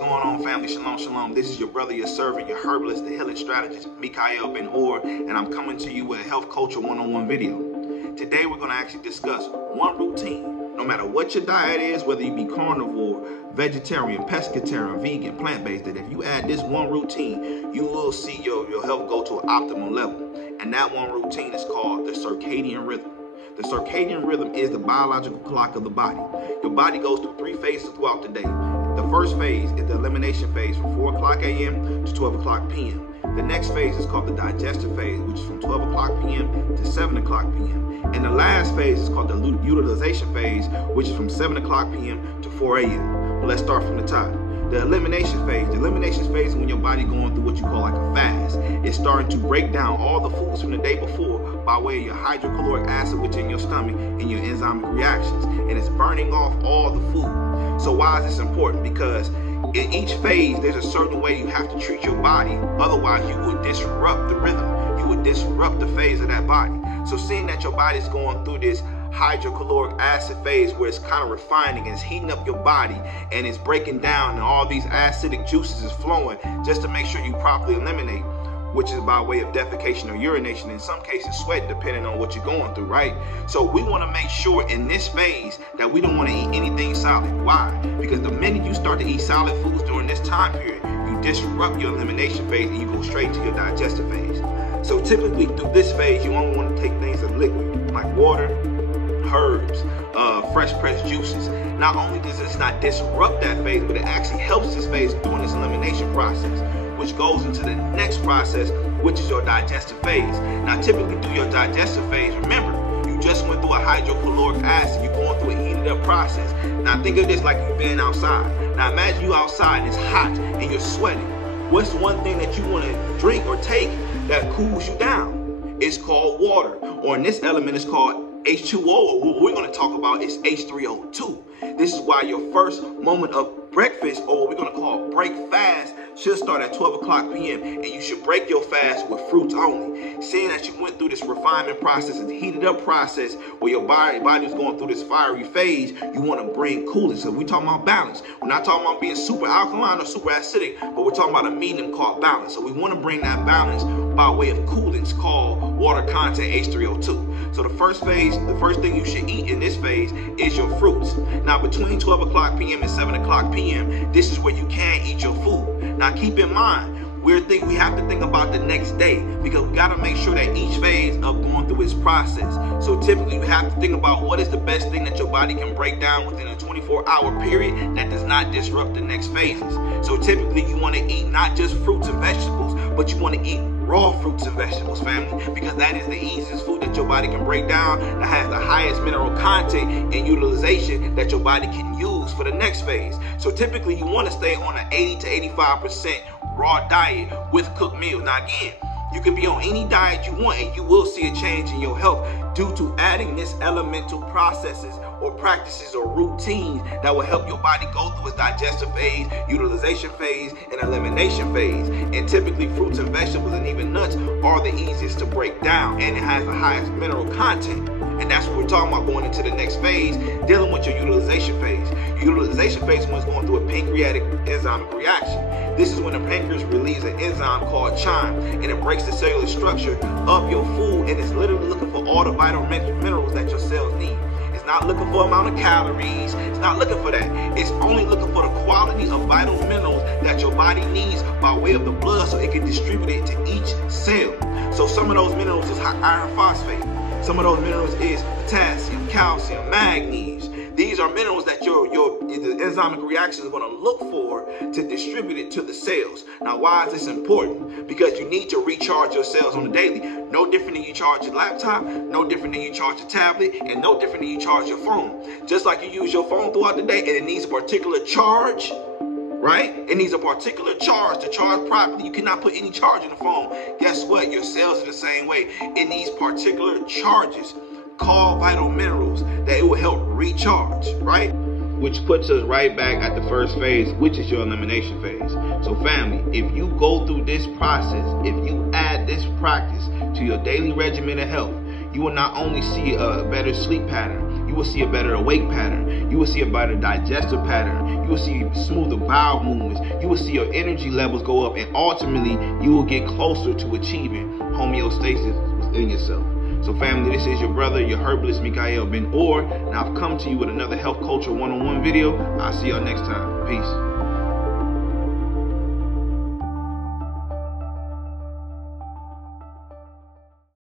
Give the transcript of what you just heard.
going on, family? Shalom, shalom. This is your brother, your servant, your herbalist, the healing strategist, Mikael Ben Or, and I'm coming to you with a health culture one-on-one video. Today, we're going to actually discuss one routine. No matter what your diet is, whether you be carnivore, vegetarian, pescatarian, vegan, plant-based, that if you add this one routine, you will see your health go to an optimal level. And that one routine is called the circadian rhythm. The circadian rhythm is the biological clock of the body. Your body goes through 3 phases throughout the day. The first phase is the elimination phase from 4 o'clock a.m. to 12 o'clock p.m. The next phase is called the digestive phase, which is from 12 o'clock p.m. to 7 o'clock p.m. And the last phase is called the utilization phase, which is from 7 o'clock p.m. to 4 a.m. Well, let's start from the top. The elimination phase. The elimination phase is when your body going through what you call like a fast. It's starting to break down all the foods from the day before by way of your hydrochloric acid, which is in your stomach, and your enzymatic reactions. And it's burning off all the food. So why is this important? Because in each phase, there's a certain way you have to treat your body. Otherwise, you would disrupt the rhythm. You would disrupt the phase of that body. So seeing that your body's going through this hydrochloric acid phase where it's kind of refining and it's heating up your body and it's breaking down and all these acidic juices is flowing just to make sure you properly eliminate, which is by way of defecation or urination, in some cases sweat, depending on what you're going through, right? So we want to make sure in this phase that we don't want to eat anything solid. Why? Because the minute you start to eat solid foods during this time period, you disrupt your elimination phase and you go straight to your digestive phase. So typically through this phase, you only want to take things of liquid like water, herbs, fresh pressed juices. Not only does this not disrupt that phase, but it actually helps this phase during this elimination process, which goes into the next process, which is your digestive phase. Now, typically through your digestive phase, remember, you just went through a hydrochloric acid. You're going through a heated up process. Now, think of this like you've been outside. Now, imagine you outside and it's hot and you're sweating. What's one thing that you want to drink or take that cools you down? It's called water, or in this element, it's called H2O, or what we're going to talk about is H3O2. This is why your first moment of breakfast, or what we're going to call break fast, should start at 12 o'clock p.m. and you should break your fast with fruits only. Seeing that you went through this refinement process and heated up process where your body is going through this fiery phase, you want to bring cooling. So we're talking about balance. We're not talking about being super alkaline or super acidic, but we're talking about a medium called balance. So we want to bring that balance by way of coolants called water content H3O2. So the first phase, the first thing you should eat in this phase is your fruits. Now between 12 o'clock p.m. and 7 o'clock p.m., this is where you can eat your food. Now keep in mind, we have to think about the next day because we got to make sure that each phase of going through its process. So typically you have to think about what is the best thing that your body can break down within a 24-hour period that does not disrupt the next phases. So typically you want to eat not just fruits and vegetables, but you want to eat raw fruits and vegetables, family, because that is the easiest food that your body can break down, that has the highest mineral content and utilization that your body can use for the next phase. So typically you want to stay on an 80 to 85% raw diet with cooked meals. Now again, you can be on any diet you want and you will see a change in your health due to adding this elemental processes or practices or routines that will help your body go through its digestive phase, utilization phase, and elimination phase. And typically fruits and vegetables and even nuts are the easiest to break down, and it has the highest mineral content. And that's what we're talking about going into the next phase, dealing with your utilization phase. Your utilization phase when it's going through a pancreatic enzymatic reaction. This is when the pancreas releases an enzyme called chyme, and it breaks the cellular structure of your food, and it's literally looking for all the vital minerals that your cells need. It's not looking for amount of calories. It's not looking for that. It's only looking for the quality of vital minerals that your body needs by way of the blood so it can distribute it to each cell. So some of those minerals is iron phosphate. Some of those minerals is potassium, calcium, manganese. These are minerals that the enzymatic reaction is going to look for to distribute it to the cells. Now, why is this important? Because you need to recharge your cells on the daily. No different than you charge your laptop, no different than you charge your tablet, and no different than you charge your phone. Just like you use your phone throughout the day and it needs a particular charge, right? It needs a particular charge to charge properly. You cannot put any charge in the phone. Guess what? Your cells are the same way. It needs particular charges called vital minerals that it will help recharge, right? Which puts us right back at the first phase, which is your elimination phase. So family, if you go through this process, if you add this practice to your daily regimen of health, you will not only see a better sleep pattern, You will see a better awake pattern. You will see a better digestive pattern. You will see smoother bowel movements. You will see your energy levels go up, and ultimately you will get closer to achieving homeostasis within yourself. So family, this is your brother, your herbalist, Mikael Ben Or, and I've come to you with another Health Culture 101 video. I'll see y'all next time. Peace.